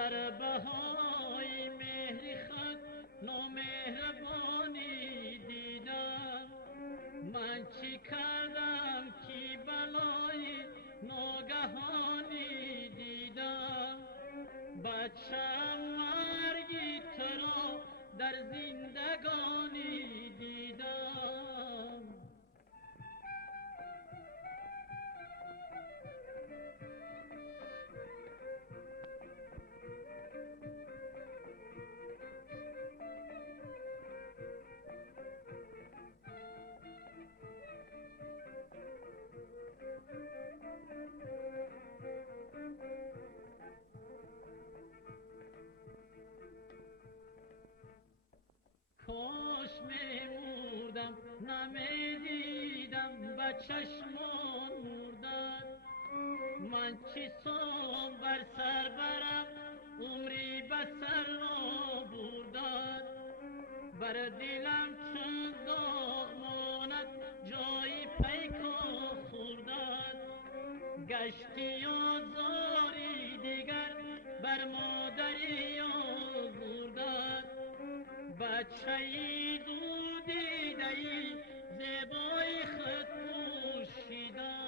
در بهای مهر خود نامهربانی دیدم. من چی کردم که بلای ناگهانی دیدم؟ بچه‌م مرگی تو را در زندگانی دیدم. کاش می‌مردم نمی‌دیدم به چشمان مردن. من چی سام بر سر برم عمری به سر را بردن. بر دلم چون داغ ماند جای پیکان خوردن. گشتی آزاری دیگر بر مادری آزردن. بچه‌ای دور دیده‌ای زیبای خود پوشیدم.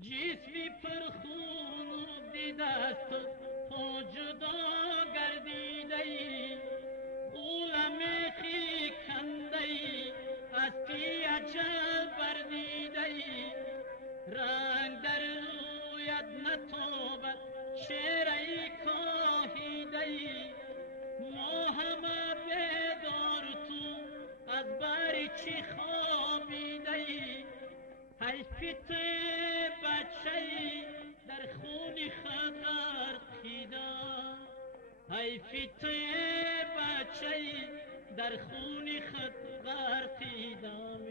جسمی پرخون و دست و پا جدا گردیده ای. غولم خی کنده ای از پی اجل بردیده ای. رنگ در رویت نتابد چهره کاهیده ای. ما همه بیدار تو از بر چی خوابیده ای. حیفت بچه‌ای در خون خود غرقیدم. حیفت بچه‌ای در خون خود غرقیدم.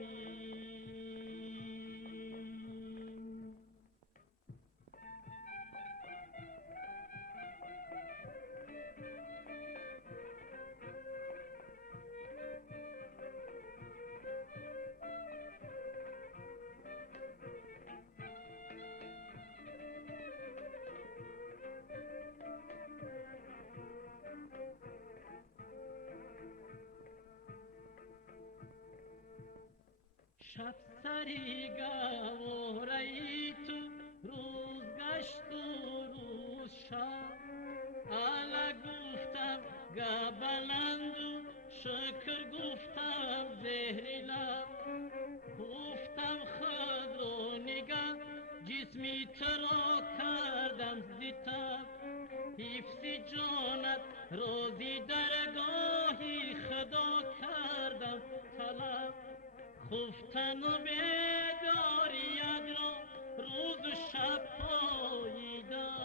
شب سری گواره‌ای تو روز گشت و روز شب. الا گفتم گه بلند و شکر گفتم زهری لب. گفتم خود رو نگه جسمی تو را کردم زیتب. حفظ جانت روزی درگاهی خدا کردم طلب. خفتن و بیداریت را روز و شب پاییدم.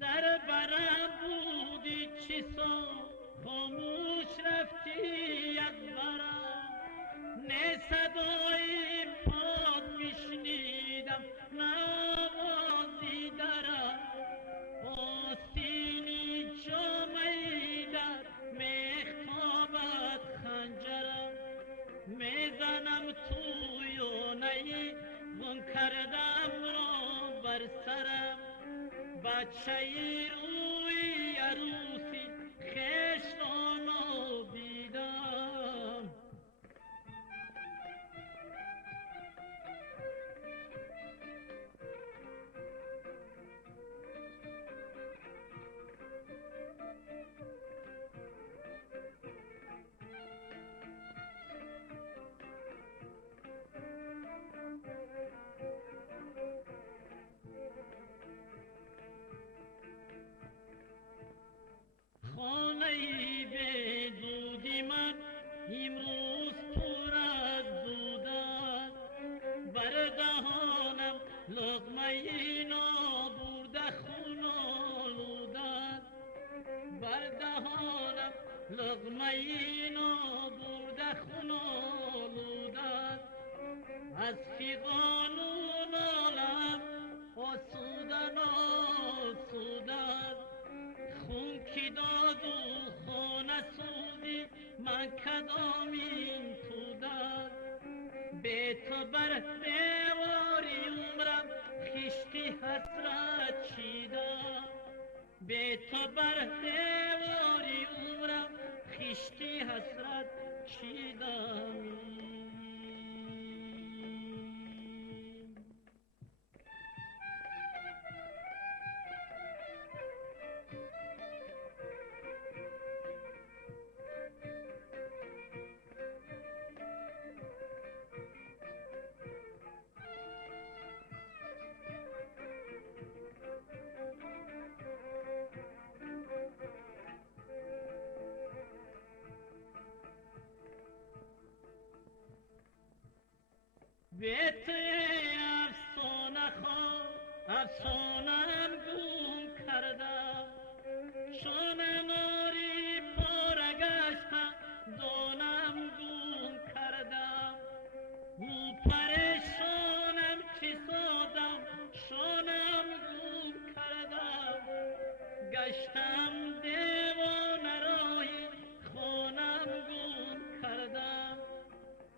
در برم بودی چی سو خاموش رفتی از برم. نه صدای پاد میشنیدم نه آوازی درم. آستینی جامعی در مهتابت خنجرم. میزنم توی و نهی گم کردم را بر سرم. بچه‌ای روی عروسی خشت آنو بیدم. دهانم لقمه نابورده خون آلودن، بر دهانم لقمه نابورده خون آلودن. از فیغانون عالم آسودن آسودن، خون کی داد و خانه سودی من کدامین تودن. به تو بر دیواری عمرم خشتی حسرت چیدم، به تو بر دیواری عمرم خشتی حسرت چیدم. بیت افسانه خواه افسانم گم کردم، چون ناری پاره گشتم دانم گم کردم. او پریشانم چی سادم شانم گم کردم، گشتم دیوانه راهی خانم گم کردم.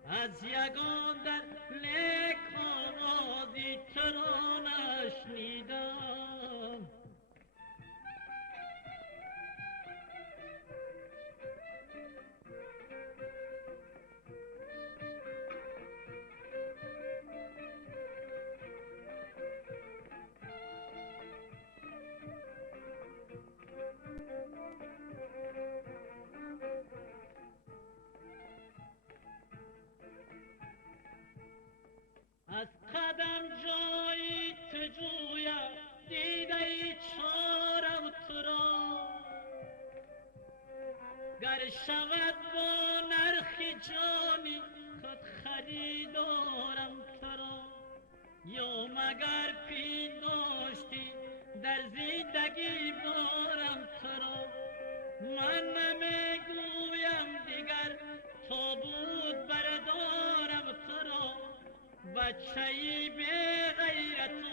از یگان در لیک آوازی چرا نشنیدم. از قدم جایی تو جویم دیده ای چارم تو را، گر شود با نرخی جانی خود خریدارم تو را. یا مگر پنداشتی در زندگی بارم تو را. من نمیگویم دیگر تا بود بردارم تو را. بچه‌ای به غیرت و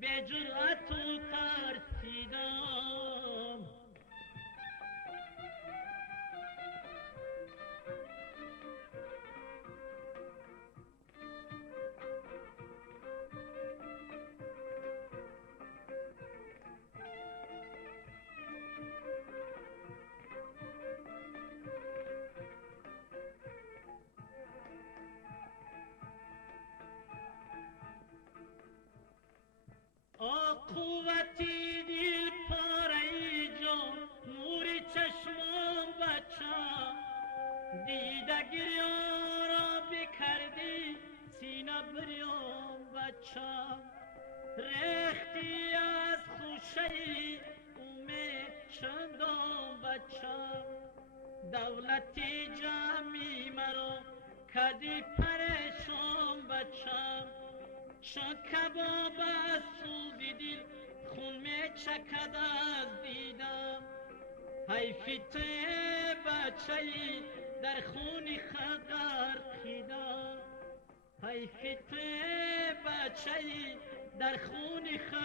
به جرأت و ترسیدم. قوتی دل پاره جان نوری چشمان بچم، دیده گریان را بکردی سینه بریان بچم. رختی از خوشی امید چندان بچم، دولتی جمعی مرا کدی پریشان بچم. چون کباب از سوزی دل خون می چکد از دیدم. حیفی تو بچه‌ای در خونی خود غرقیدم، حیفی تو بچه‌ای در خونی خود